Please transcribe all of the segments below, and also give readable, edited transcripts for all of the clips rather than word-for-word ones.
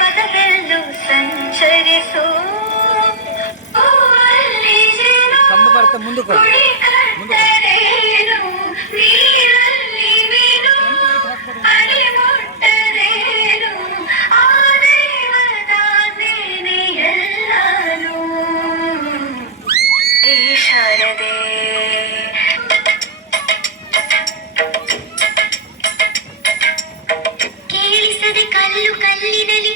ಪದವೆಲ್ಲೂ ಸಂಚರಿಸೋ ಕಂಬ ಬರುತ್ತೆ ಮುಂದಕ್ಕೆ ನೀರಲ್ಲಿ ಮೀನು ಅಡಿಮುಟ್ಟರೇನು ಆ ದೇವದಾನೇನೆ ಎಲ್ಲಾನು ಈ ಶಾರದೆ ಕೇಳಿಸದೆ ಕಲ್ಲು ಕಲ್ಲಿನಲಿ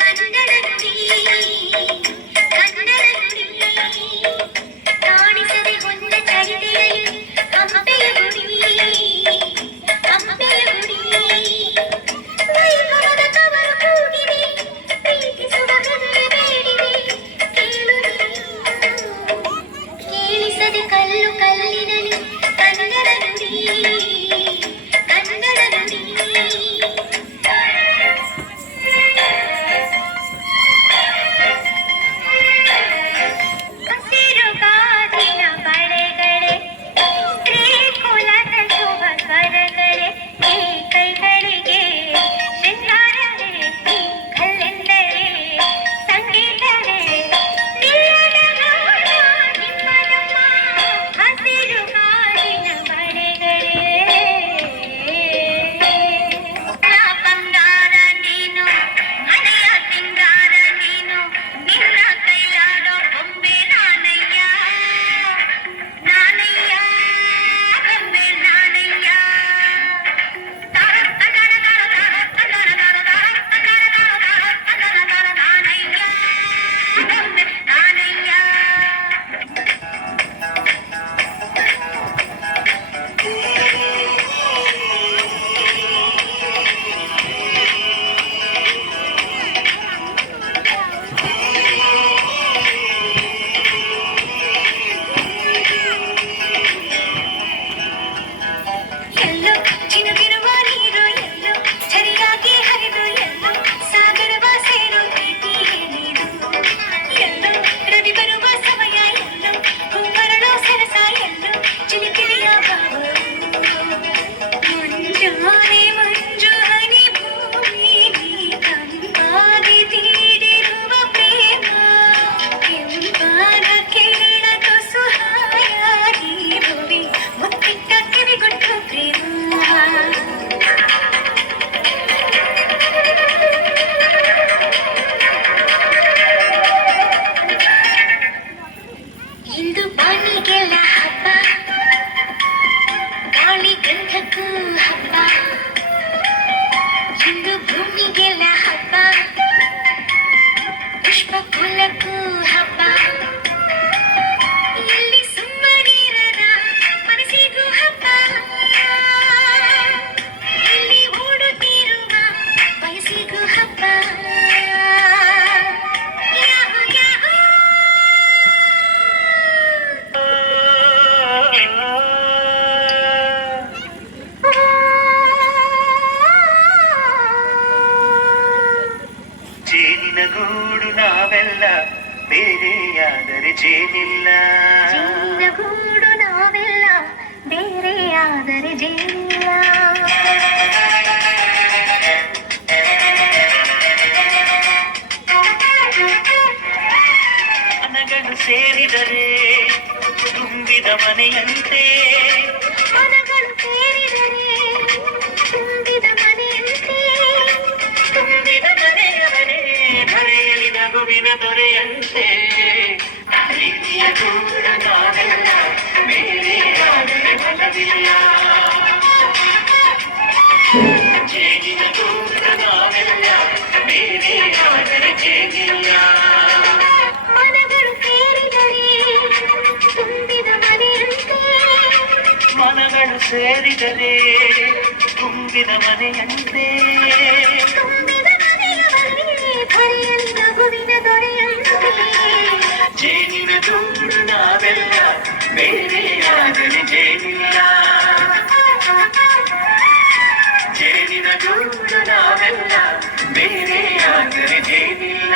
ಕನ್ನಡ ನುಡಿ ಕನ್ನಡ ನುಡಿ ಕಾಣಿಸದೆ ಹೊಂದ ಚರಿತೆಯಲ್ಲಿ ಹಂಪೆಯ ಗುಡಿ ಹಂಪೆಯ ಗುಡಿ ವೈಭವದ ಕವರು ಕೂಗಿದೆ ಪ್ರೀತಿಸುವ ಹೃದಯ ಬೇಡಿದೆ ಕೇಳು ಕೇಳಿಸದೆ ಕಲ್ಲು ಕಲ್ಲಿನಲಿ ಕನ್ನಡ ನುಡಿ ಕನ್ನಡ ನುಡಿ ಹಸಿರು ಗಾಜಿನ ಬಳೆಗಳೇ ಸ್ತ್ರೀ ಕುಲದ ಶುಭ ಸ್ವರಗಳೇ ಈ ಕೈಗಳಿಗೆ ಶೃಂಗಾರವೇ ಈ ಕಲ್ಲೆಂದರೆ ಸಂಗೀತವೇ ನಿಲ್ಲದ ಗಾನ ನಿಮ್ಮನಮ್ಮ ಹಸಿರು ಗಾಜಿನ ಬಳೆಗಳೇ ಬಂಗಾರ ನೀನು ಮನೆಯ ಸಿಂಗಾರ ನೀನು ನಿನ್ನ ಕೈಲಾಡೋ ಬೊಂಬೆ ನಾನಯ್ಯ ನಾನಯ್ಯ ಬೊಂಬೆ ನಾನಯ್ಯ ನಾನಯ್ಯ ಬೊಂಬೆ ನಾನಯ್ಯ ಎಲ್ಲೋ ಚಿನ್ನದಿರುವ ನೀರು ಎಲ್ಲೋ ಸರಿಯಾಗಿ ಹರಿದು ಎಲ್ಲೋ ಸಾಗರವ ಸೇರೋ ಪ್ರೀತಿ ಏನಿದು ಎಲ್ಲೋ ರವಿ ಬರುವ ಸಮಯ ಎಲ್ಲೋ ಹೂವರಳೋ ಸರಸ ಎಲ್ಲೋ ಚಿಲಿಪಿಲಿಯ ಭಾವ ಮುಂಜಾನೆ ಮಂಜು ಹನಿ ಭೂಮಿ ತಂಪಾಗಿ ತೀಡಿರುವ ಪ್ರೇಮ ಕೆಂಪಾದ ಕೇಳದ ಸುಹಾಯಾಗಿ ಭುವಿ ಮುತ್ತಿಟ್ಟ ಕಿವಿಗೊಟ್ಟು ಪ್ರೇಮ ಇಂದು ಬಾಣಿಗೆಲ್ಲ ಹಬ್ಬ ಗಾಳಿ ಗಂಧಕ್ಕೂ ಹಬ್ಬ ಇಂದು ಭೂಮಿಗೆಲ್ಲ ಹಬ್ಬ ಪುಷ್ಪ ಫುಲಕ್ಕೂ ಹಬ್ಬ ಇಲ್ಲಿ ಸುಮ್ಮನಿರದ ಮನಸ್ಸಿಗೂ ಹಬ್ಬ ಇಲ್ಲಿ ಓಡುತ್ತಿರುವ ವಯಸ್ಸಿಗೂ ಹಬ್ಬ ಯಾಹೂ ಯಾಹೂ ಜೇನಿನ ಗೂಡು ನಾವೆಲ್ಲ ಬೇರೆಯಾದರೆ ಜೇನಿಲ್ಲ ಗೂಡು ನಾವೆಲ್ಲ ಬೇರೆಯಾದರೆ ಜೇನಿಲ್ಲ ಮನಗಳು ಸೇರಿದರೆ ತುಂಬಿದ ಮನೆಯಂತೆ ಮನಗಳು ಸೇರಿದರೆ ತುಂಬಿದ ಮನೆಯಂತೆ ತುಂಬಿದ ಮನೆಯವರೇ ಧರೆಯಲಿ ನಗುವಿನ ದೊರೆಯಂತೆ ಪ್ರೀತಿಯ ಗೂಡು ನಾವೆಲ್ಲ ಬೇರೆಯಾದರೆ ಬಲವಿಲ್ಲ ಜೇನಿನ ಗೂಡು ನಾವೆಲ್ಲ ಬೇರೆಯಾದರೆ ಜೇನಿಲ್ಲ ಮನಗಳು ಸೇರಿದರೆ ತುಂಬಿದ ಮನೆಯಂತೆ ಮನಗಳು ಸೇರಿದರೆ ತುಂಬಿದ ಮನೆಯಂತೆ ತುಂಬಿದ ಮನೆಯವರೇ ಧರೆಯಲ್ಲಿ ನಗುವಿನ ದೊರೆಯಂತೆ ಜೇನಿನ ಗೂಡು ನಾವೆಲ್ಲ ಬೇರೆಯಾದರೆ ಜೇನಿಲ್ಲ ಜೇನಿನ ಗೂಡು ನಾವೆಲ್ಲ ಬೇರೆಯಾದರೆ ಜೇನಿಲ್ಲ